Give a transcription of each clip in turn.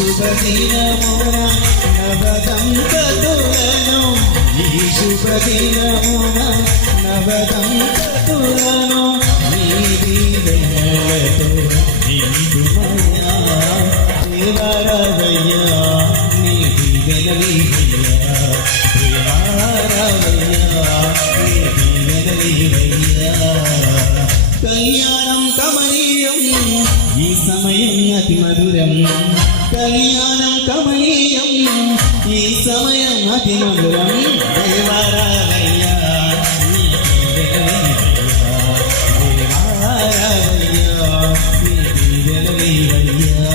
శుభదినమున నవదంపతులను ఈ శుభదినమున నవదంపతులను నీ దీవెనలతో నిండుమయ్యా దేవరావయ్యా నీ దీవెనలీవయ్యా దేవరావయ్యా నీ దీవెనలీవయ్యా కళ్యాణం కమనీయం ఈ సమయం అతి మధురం కళ్యాణం కమనీయం ఈ సమయం అతి మధురం దేవరావయ్యా నీ దీవెనలీవయ్యా దేవరావయ్యా నీ దీవెనలీవయ్యా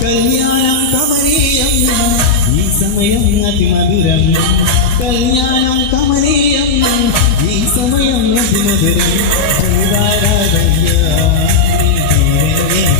కళ్యాణం కమనీయం ఈ సమయం అతి మధురం కళ్యాణం కమనీయం ఈ సమయం అతి మధురం దేవరావయ్యా నీ దీవెనలీవయ్యా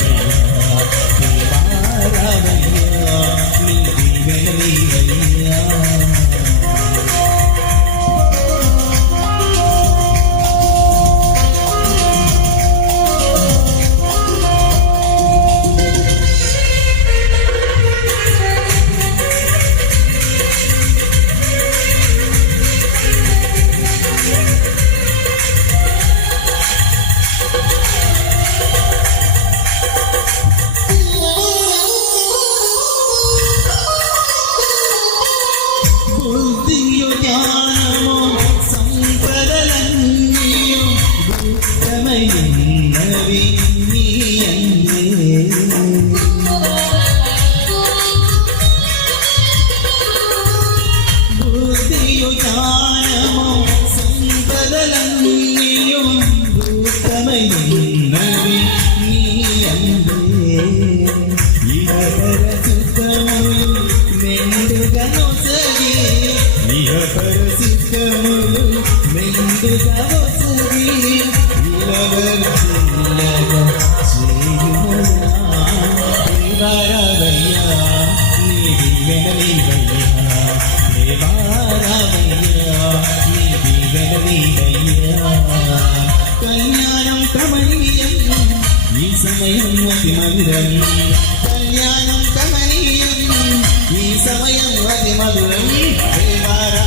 దేవరావయ్యా నీ దీవెనలీవయ్యా దేవరావయ్యా నీ దీవెనలీవయ్యా కమనీయం ఈ సమయం అతి మధురం కళ్యాణం కమనీయం ఈ సమయం అతి మధురం దేవారా